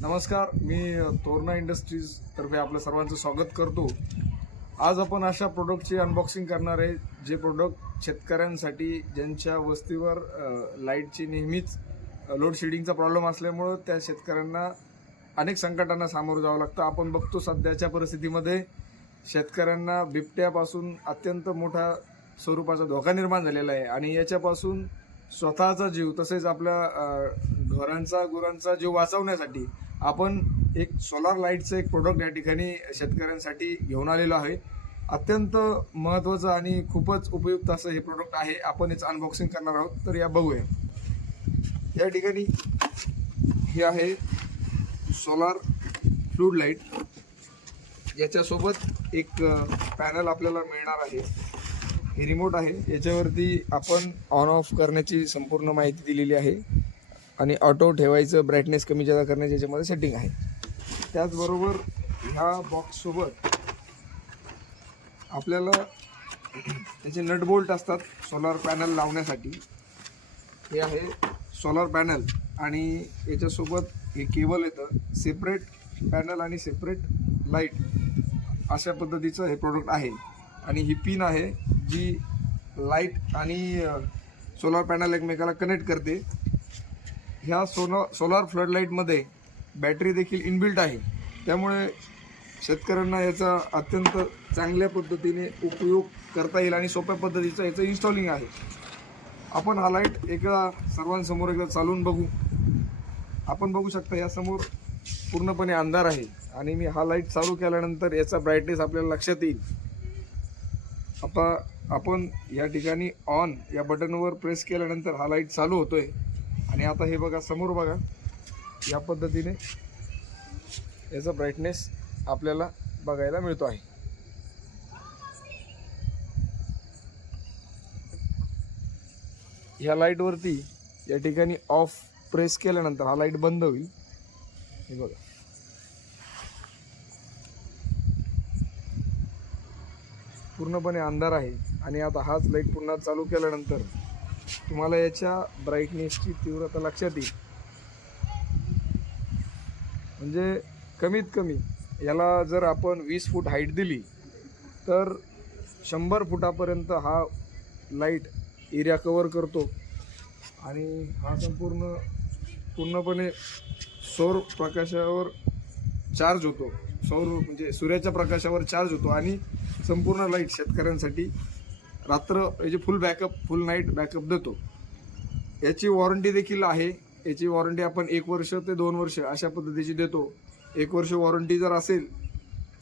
नमस्कार मी तोरणा इंडस्ट्रीज तर्फे आपलं सर्वांचं स्वागत करतो. आज आपण अशा प्रोडक्टची अनबॉक्सिंग करणार आहे जे प्रोडक्ट शेतकऱ्यांसाठी ज्यांच्या वस्तीवर लाईटची नेहमीच लोडशेडिंगचा प्रॉब्लेम असल्यामुळं त्या शेतकऱ्यांना अनेक संकटांना सामोरं जावं लागतं. आपण बघतो सध्याच्या परिस्थितीमध्ये शेतकऱ्यांना बिबट्यापासून अत्यंत मोठा स्वरूपाचा धोका निर्माण झालेला आहे आणि याच्यापासून स्वतःचा जीव तसेच आपल्या अ, ढोरांचा गुरांचा जीव वाचवण्यासाठी आपण एक सोलार लाईटचं एक प्रोडक्ट या ठिकाणी शेतकऱ्यांसाठी घेऊन आलेलो आहे. अत्यंत महत्त्वाचं आणि खूपच उपयुक्त असं हे प्रोडक्ट आहे. आपण याचं अनबॉक्सिंग करणार आहोत. तर या बघूया. या ठिकाणी हे आहे सोलार फ्लूड लाइट याच्यासोबत एक पॅनल आपल्याला मिळणार आहे. हे रिमोट आहे. याच्यावरती आपण ऑन ऑफ करण्याची संपूर्ण माहिती दिलेली आहे. आणि ऑटो ठेवायचं ब्राईटनेस कमी जादा करण्याची याच्यामध्ये सेटिंग आहे. त्याचबरोबर ह्या बॉक्ससोबत आपल्याला त्याचे नट बोल्ट असतात सोलार पॅनल लावण्यासाठी. हे आहे सोलार पॅनल आणि याच्यासोबत हे केबल येतं. सेपरेट पॅनल आणि सेपरेट लाइट अशा पद्धतीचं हे प्रोडक्ट आहे. आणि ही पिन आहे जी लाइट आणि सोलार पॅनल एकमेकाला कनेक्ट करते. ह्या सोना सोलार फ्लड लाईटमध्ये बॅटरी देखील इनबिल्ट आहे. त्यामुळे शेतकऱ्यांना याचा अत्यंत चांगल्या पद्धतीने उपयोग करता येईल आणि सोप्या पद्धतीचं याचं इन्स्टॉलिंग आहे. आपण हा लाइट एकदा सर्वांसमोर एकदा चालवून बघू. आपण बघू शकता यासमोर पूर्णपणे अंधार आहे आणि मी हा लाइट चालू केल्यानंतर याचा ब्राईटनेस आपल्याला लक्षात येईल. आता आपण या ठिकाणी ऑन या बटनवर प्रेस केल्यानंतर हा लाइट चालू होतोय. आणि आता हे बघा समोर बघा या पद्धतीने याचा ब्राईटनेस आपल्याला बघायला मिळतो आहे. ह्या लाईटवरती या ठिकाणी ऑफ प्रेस केल्यानंतर हा लाइट बंद होईल. हे बघा. पूर्णपणे अंधार आहे आणि आता हाच लाइट पुन्हा चालू केल्यानंतर तुम्हाला याच्या ब्राईटनेसची तीव्रता लक्षात येईल. म्हणजे कमीत कमी याला जर आपण वीस फूट हाईट दिली तर शंभर फुटापर्यंत हा लाइट एरिया कवर करतो. आणि हा संपूर्ण पूर्णपणे सौर प्रकाशावर चार्ज होतो. सौर म्हणजे सूर्याच्या प्रकाशावर चार्ज होतो आणि संपूर्ण लाइट शेतकऱ्यांसाठी रात्र याची full backup full night backup देतो. याची वॉरंटी देखील आहे. याची वॉरंटी आपण एक वर्ष ते दोन वर्ष अशा पद्धतीची देतो. एक वर्ष वॉरंटी जर असेल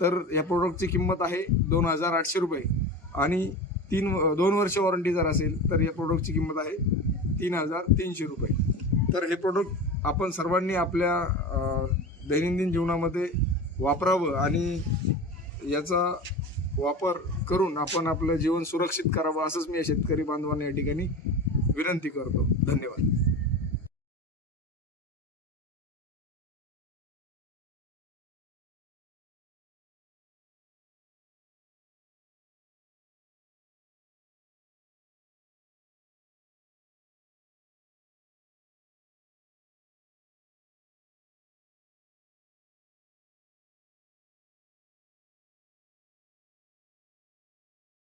तर या प्रोडक्टची किंमत आहे दोन हजार आठशे रुपये. आणि तीन दोन वर्ष वॉरंटी जर असेल तर या प्रोडक्टची किंमत आहे तीन हजार तीनशे रुपये. तर हे प्रोडक्ट आपण सर्वांनी आपल्या दैनंदिन जीवनामध्ये वापरावं आणि याचा वापर करून आपण आपलं जीवन सुरक्षित करावं असंच मी या शेतकरी बांधवांना या ठिकाणी विनंती करतो. धन्यवाद.